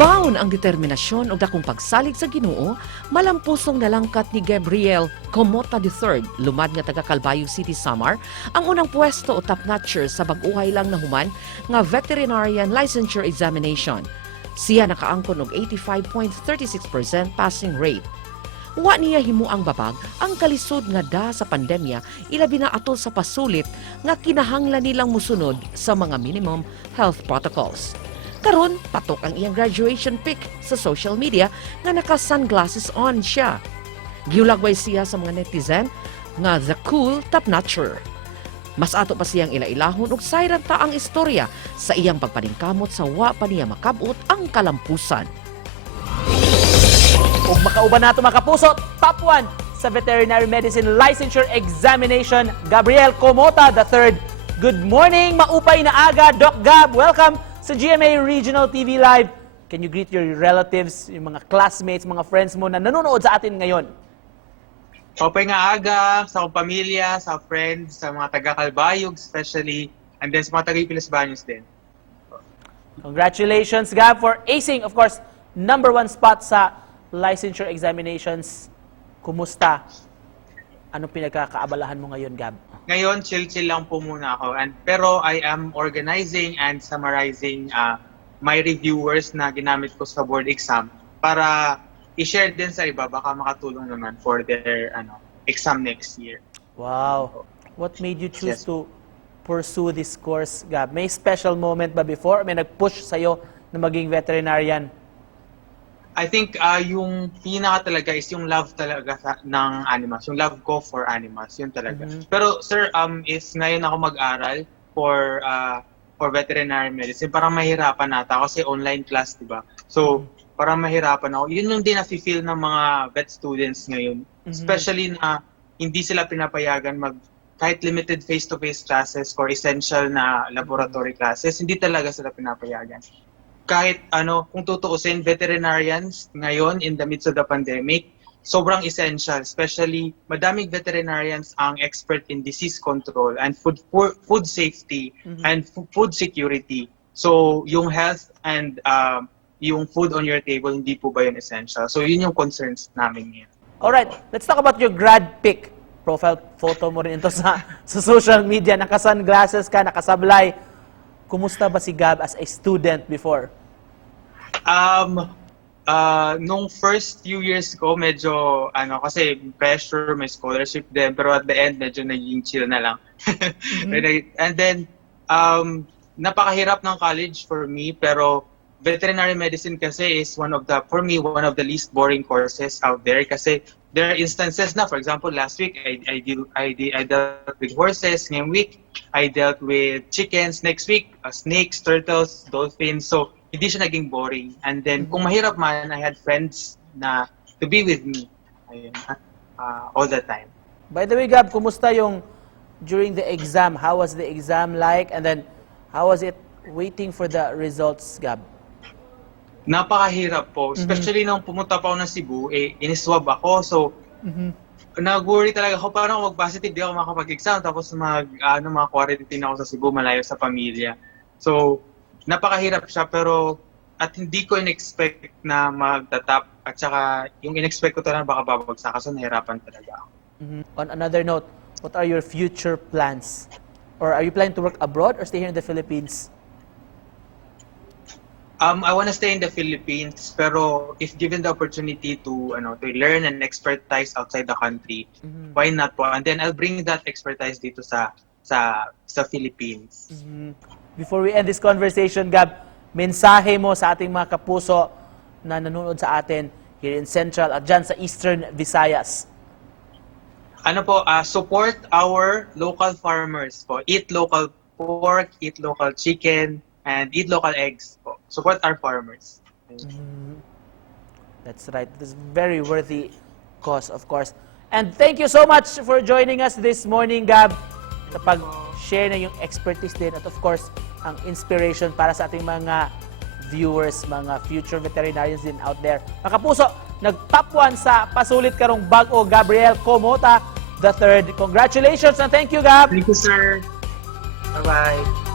Baon ang determinasyon o dakong pagsalig sa Ginoo, malampusong nalangkat ni Gabriel Comota III, lumad nga taga Calbayog City, Samar, ang unang pwesto o top-notcher sa bag-uhay lang na human nga veterinarian licensure examination. Siya nakaangkon og 85.36% passing rate. Wa niya himuang babag ang kalisod nga da sa pandemya, ilabi na atol sa pasulit nga kinahanglan nilang musunod sa mga minimum health protocols. Karon, patok ang iyang graduation pic sa social media nga naka-sunglasses on siya. Giulagway siya sa mga netizen nga the cool top-notcher. Mas ato pa siyang ilailahon ug sayran ta ang istorya sa iyang pagpaningkamot sa wa pa niya makabot ang kalampusan. Ug makauban nato mga kapuso, top 1 sa Veterinary Medicine Licensure Examination, Gabriel Comota III. Good morning, maupay na aga, Doc Gab. Welcome sa GMA Regional TV Live. Can you greet your relatives, yung mga classmates, mga friends mo na nanonood sa atin ngayon? Maupay nga aga sa akong pamilya, sa friends, sa mga taga-Calbayog especially, and then sa mga taga-Pilas Baños din. Congratulations, Gab, for acing, of course, #1 spot sa licensure examinations. Kumusta? Anong pinagkakaabalahan mo ngayon, Gab? Ngayon, chill-chill lang po muna ako. Pero I am organizing and summarizing my reviewers na ginamit ko sa board exam para i-share din sa iba. Baka makatulong naman for their exam next year. Wow. What made you choose to pursue this course, Gab? May special moment ba before? May nag-push sa'yo na maging veterinarian? I think yung pinaka talaga is yung love talaga ng animals, yung love ko for animals, yun talaga. Pero sir, is ngayon ako mag-aral for veterinary medicine. Parang mahirapan nata kasi online class, di ba? So, parang mahirapan ako. Yun yung din na-feel ng mga vet students ngayon. Especially na hindi sila pinapayagan kahit limited face-to-face classes or essential na laboratory classes, hindi talaga sila pinapayagan. Kahit kung tutuusin, veterinarians ngayon in the midst of the pandemic, sobrang essential. Especially, madaming veterinarians ang expert in disease control and food safety and food security. So, yung health and yung food on your table, hindi po ba yun essential? So, yun yung concerns namin ngayon. Alright, let's talk about your grad pic. Profile photo mo rin ito sa social media. Naka-sunglasses ka, nakasablay. Kumusta ba si Gab as a student before? Nung first few years ko, medyo, kasi pressure, may scholarship din, pero at the end, medyo naging chill na lang. And then, napakahirap ng college for me, pero veterinary medicine kasi is for me, one of the least boring courses out there kasi there are instances na, for example, last week, I dealt with horses, ngayong week, I dealt with chickens, next week, snakes, turtles, dolphins, so hindi siya naging boring. And then, kung mahirap man, I had friends na to be with me all the time. By the way, Gab, kumusta yung during the exam? How was the exam like? And then, how was it waiting for the results, Gab? Napakahirap po. Especially nung pumunta pa ako ng Cebu, iniswab ako. So, nag-worry talaga ako, paano ako mag-positive, di ako makapag-exam, tapos quarantine ako sa Cebu, malayo sa pamilya. So, napakahirap siya, pero at hindi ko in-expect na magtatap, at saka yung in-expect ko talaga baka babagsak kasi nahirapan talaga ako. On another note, what are your future plans? Or are you planning to work abroad or stay here in the Philippines? I want to stay in the Philippines, pero if given the opportunity to learn and expertise outside the country, why not po? And then I'll bring that expertise dito sa Philippines. Before we end this conversation, Gab, mensahe mo sa ating mga kapuso na nanonood sa atin here in Central at dyan sa Eastern Visayas. Support our local farmers po. Eat local pork, eat local chicken, and eat local eggs po. Support our farmers. That's right. This is very worthy cause, of course. And thank you so much for joining us this morning, Gab. Sa pag-share na yung expertise din at of course, ang inspiration para sa ating mga viewers, mga future veterinarians din out there. Mga kapuso, nag-top 1 sa pasulit karong bag-o Gabriel Comota III. Congratulations and thank you, Gab! Thank you, sir. Bye-bye.